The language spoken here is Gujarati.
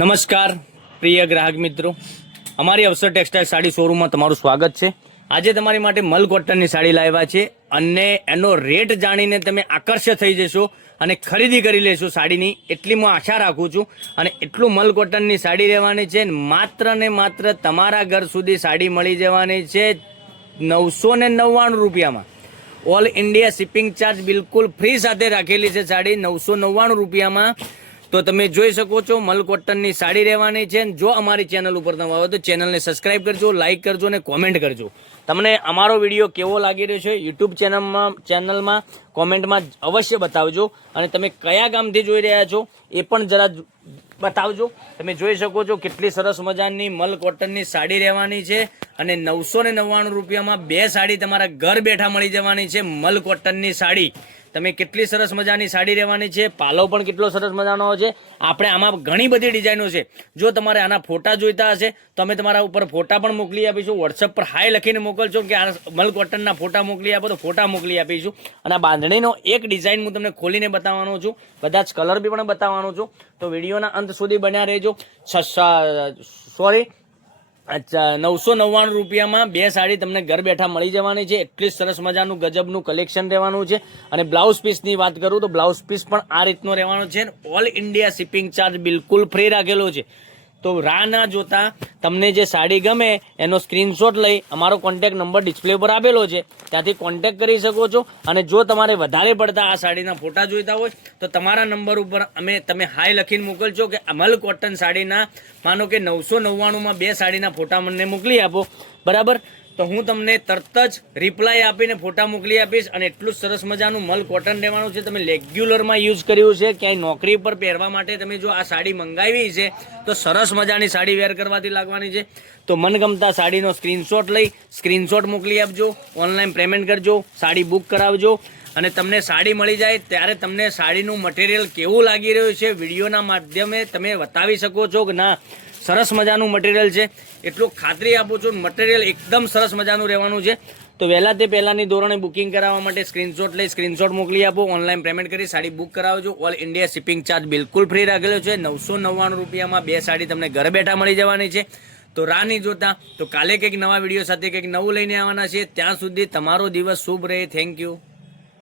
નમસ્કાર પ્રિય ગ્રાહક મિત્રો, અમારી અવસર ટેક્સટાઇલ સાડી શોરૂમમાં તમારું સ્વાગત છે। આજે તમારી માટે મલ કોટનની સાડી લાવ્યા છે અને એનો રેટ જાણીને તમે આકર્ષિત થઈ જશો અને ખરીદી કરી લેશો સાડીની, એટલી હું આશા રાખું છું। અને એટલું મલ કોટનની સાડી રહેવાની છે, માત્ર ને માત્ર તમારા ઘર સુધી સાડી મળી જવાની છે 999 રૂપિયામાં। ઓલ ઇન્ડિયા શિપિંગ ચાર્જ બિલકુલ ફ્રી સાથે રાખેલી છે સાડી 999 રૂપિયામાં। તો તમે જોઈ શકો છો મલ કોટનની સાડી રહેવાની છે। જો અમારી ચેનલ ઉપર નવા હોય તો ચેનલને સબસ્ક્રાઇબ કરજો, લાઇક કરજો અને કોમેન્ટ કરજો। તમને અમારો વિડીયો કેવો લાગી રહ્યો છે યુટ્યુબ ચેનલમાં કોમેન્ટમાં અવશ્ય બતાવજો અને તમે કયા ગામથી જોઈ રહ્યા છો એ પણ જરા બતાવજો। તમે જોઈ શકો છો કેટલી સરસ મજાની મલ કોટનની સાડી રહેવાની છે અને 999 રૂપિયામાં બે સાડી તમારા ઘર બેઠા મળી જવાની છે। મલ કોટનની સાડી તમે કેટલી સરસ મજાની સાડી રહેવાની છે, પાલો પણ કેટલો સરસ મજાનો છે। આપણે આમાં ઘણી બધી ડિઝાઇનો છે। જો તમારે આના ફોટા જોઈતા હશે તો અમે તમારા ઉપર ફોટા પણ મોકલી આપીશું। વોટ્સઅપ પર હાય લખીને મોકલજો કે આ મલ કોટનના ફોટા મોકલી આપો તો ફોટા મોકલી આપીશું। અને આ બાંધણીનો એક ડિઝાઇન હું તમને ખોલીને બતાવવાનો છું, બધા જ કલર બી પણ બતાવવાનો છું। તો વિડીયોના અંત સુધી બન્યા રહેજો। અચ્છા 999 રૂપિયામાં બે સાડી તમને ઘર બેઠા મળી જવાની છે। એટલી સરસ મજાનું ગજબનું કલેક્શન રહેવાનું છે। અને બ્લાઉઝ પીસની વાત કરું તો બ્લાઉઝ પીસ પણ આ રીતનો રહેવાનો છે। ઓલ ઇન્ડિયા શિપિંગ ચાર્જ બિલકુલ ફ્રી રાખેલો છે। તો રાહ ના જોતા તમને જે સાડી ગમે એનો સ્ક્રીનશોટ લઈ અમારો કોન્ટેક્ટ નંબર ડિસ્પ્લે પર આપેલો છે, ત્યાંથી કોન્ટેક્ટ કરી શકો છો। અને જો તમારે વધારે પડતા આ સાડીના ફોટા જોઈતા હોય તો તમારા નંબર ઉપર તમે હાય લખીને મોકલજો કે મલ કોટન સાડીના માનો કે 999માં બે સાડીના ફોટા મને મોકલી આપો, બરાબર? તો હું તમને તરત જ રિપ્લાય આપીને ફોટા મોકલી આપીશ। અને એટલું સરસ મજાનું મલ કોટન રહેવાનું છે। તમે રેગ્યુલરમાં યુઝ કર્યું છે, ક્યાંય નોકરી પર પહેરવા માટે તમે જો આ સાડી મંગાવી છે તો સરસ મજાની સાડી વેર કરવાથી લાગવાની છે। તો મનગમતા સાડીનો સ્ક્રીનશોટ લઈ સ્ક્રીનશોટ મોકલી આપજો, ઓનલાઈન પેમેન્ટ કરજો, સાડી બુક કરાવજો અને તમને સાડી મળી જાય ત્યારે તમને સાડીનું મટીરિયલ કેવું લાગી રહ્યું છે વિડીયોના માધ્યમે તમે બતાવી શકો છો કે ના સરસ મજાનું મટીરિયલ છે। એટલું ખાતરી આપું છું, મટીરિયલ એકદમ સરસ મજાનું રહેવાનું છે। તો વહેલા તે પહેલાંની ધોરણે બુકિંગ કરાવવા માટે સ્ક્રીનશોટ લઈ સ્ક્રીનશોટ મોકલી આપો, ઓનલાઈન પેમેન્ટ કરી સાડી બુક કરાવજો। ઓલ ઇન્ડિયા શિપિંગ ચાર્જ બિલકુલ ફ્રી રાખેલો છે। 999 રૂપિયામાં બે સાડી તમને ઘરે બેઠા મળી જવાની છે। તો રાહ નહીં જોતા, તો કાલે કંઈક નવા વિડીયો સાથે કંઈક નવું લઈને આવવાના છે। ત્યાં સુધી તમારો દિવસ શુભ રહે। Thank you.